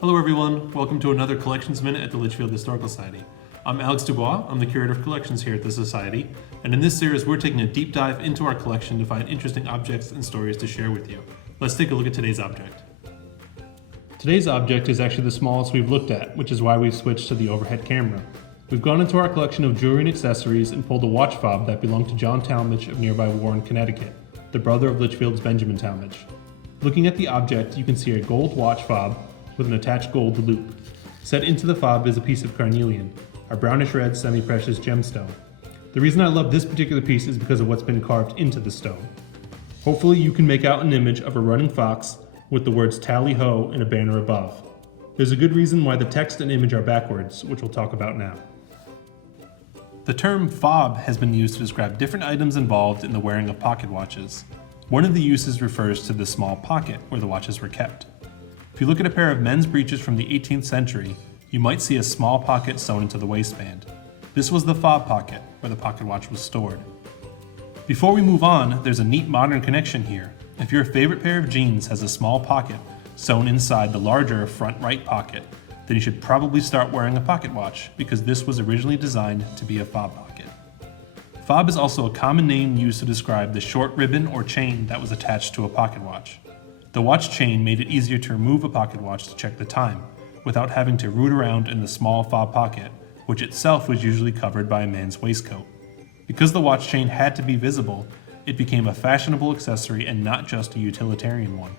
Hello everyone, welcome to another Collections Minute at the Litchfield Historical Society. I'm Alex Dubois, I'm the Curator of Collections here at the Society, and in this series we're taking a deep dive into our collection to find interesting objects and stories to share with you. Let's take a look at today's object. Today's object is actually the smallest we've looked at, which is why we've switched to the overhead camera. We've gone into our collection of jewelry and accessories and pulled a watch fob that belonged to John Talmadge of nearby Warren, Connecticut, the brother of Litchfield's Benjamin Talmadge. Looking at the object, you can see a gold watch fob with an attached gold loop. Set into the fob is a piece of carnelian, a brownish red semi-precious gemstone. The reason I love this particular piece is because of what's been carved into the stone. Hopefully you can make out an image of a running fox with the words tally ho in a banner above. There's a good reason why the text and image are backwards, which we'll talk about now. The term fob has been used to describe different items involved in the wearing of pocket watches. One of the uses refers to the small pocket where the watches were kept. If you look at a pair of men's breeches from the 18th century, you might see a small pocket sewn into the waistband. This was the fob pocket, where the pocket watch was stored. Before we move on, there's a neat modern connection here. If your favorite pair of jeans has a small pocket sewn inside the larger front right pocket, then you should probably start wearing a pocket watch, because this was originally designed to be a fob pocket. Fob is also a common name used to describe the short ribbon or chain that was attached to a pocket watch. The watch chain made it easier to remove a pocket watch to check the time, without having to root around in the small fob pocket, which itself was usually covered by a man's waistcoat. Because the watch chain had to be visible, it became a fashionable accessory and not just a utilitarian one.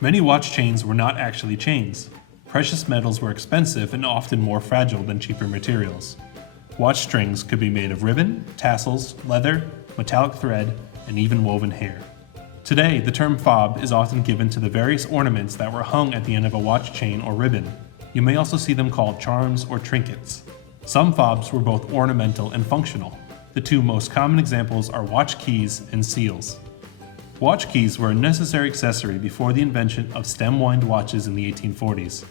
Many watch chains were not actually chains. Precious metals were expensive and often more fragile than cheaper materials. Watch strings could be made of ribbon, tassels, leather, metallic thread, and even woven hair. Today, the term fob is often given to the various ornaments that were hung at the end of a watch chain or ribbon. You may also see them called charms or trinkets. Some fobs were both ornamental and functional. The two most common examples are watch keys and seals. Watch keys were a necessary accessory before the invention of stem-wind watches in the 1840s.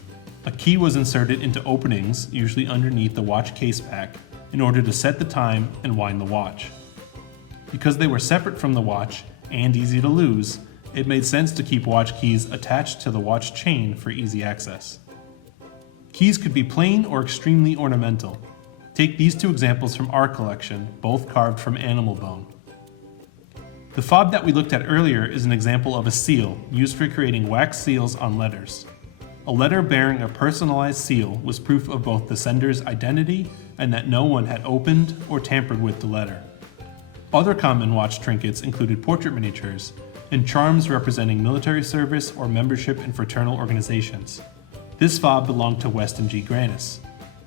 A key was inserted into openings, usually underneath the watch case back, in order to set the time and wind the watch. Because they were separate from the watch and easy to lose, it made sense to keep watch keys attached to the watch chain for easy access. Keys could be plain or extremely ornamental. Take these two examples from our collection, both carved from animal bone. The fob that we looked at earlier is an example of a seal used for creating wax seals on letters. A letter bearing a personalized seal was proof of both the sender's identity and that no one had opened or tampered with the letter. Other common watch trinkets included portrait miniatures and charms representing military service or membership in fraternal organizations. This fob belonged to Weston G. Grannis.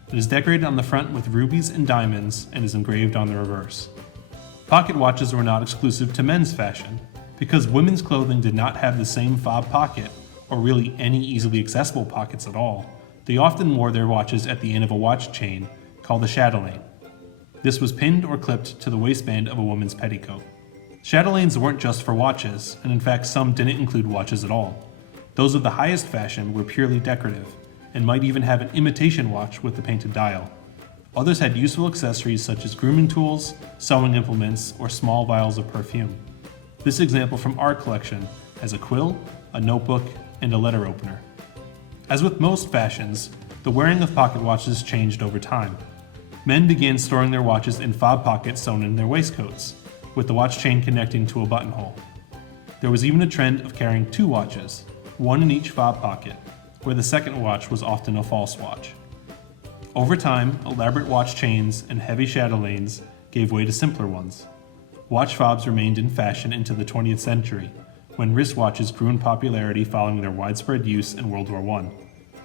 It is decorated on the front with rubies and diamonds and is engraved on the reverse. Pocket watches were not exclusive to men's fashion. Because women's clothing did not have the same fob pocket, or really any easily accessible pockets at all, they often wore their watches at the end of a watch chain called a chatelaine. This was pinned or clipped to the waistband of a woman's petticoat. Chatelaines weren't just for watches, and in fact some didn't include watches at all. Those of the highest fashion were purely decorative, and might even have an imitation watch with the painted dial. Others had useful accessories such as grooming tools, sewing implements, or small vials of perfume. This example from our collection has a quill, a notebook, and a letter opener. As with most fashions, the wearing of pocket watches changed over time. Men began storing their watches in fob pockets sewn in their waistcoats, with the watch chain connecting to a buttonhole. There was even a trend of carrying two watches, one in each fob pocket, where the second watch was often a false watch. Over time, elaborate watch chains and heavy chatelaines gave way to simpler ones. Watch fobs remained in fashion into the 20th century, when wristwatches grew in popularity following their widespread use in World War I.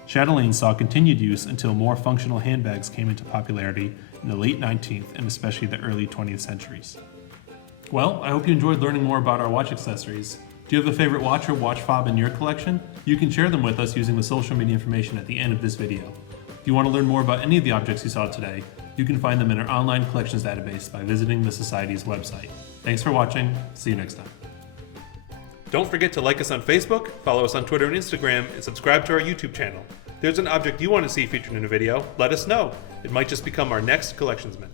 Chatelaines saw continued use until more functional handbags came into popularity in the late 19th and especially the early 20th centuries. Well, I hope you enjoyed learning more about our watch accessories. Do you have a favorite watch or watch fob in your collection? You can share them with us using the social media information at the end of this video. If you want to learn more about any of the objects you saw today, you can find them in our online collections database by visiting the Society's website. Thanks for watching. See you next time. Don't forget to like us on Facebook, follow us on Twitter and Instagram, and subscribe to our YouTube channel. If there's an object you want to see featured in a video, let us know. It might just become our next Collections Minute.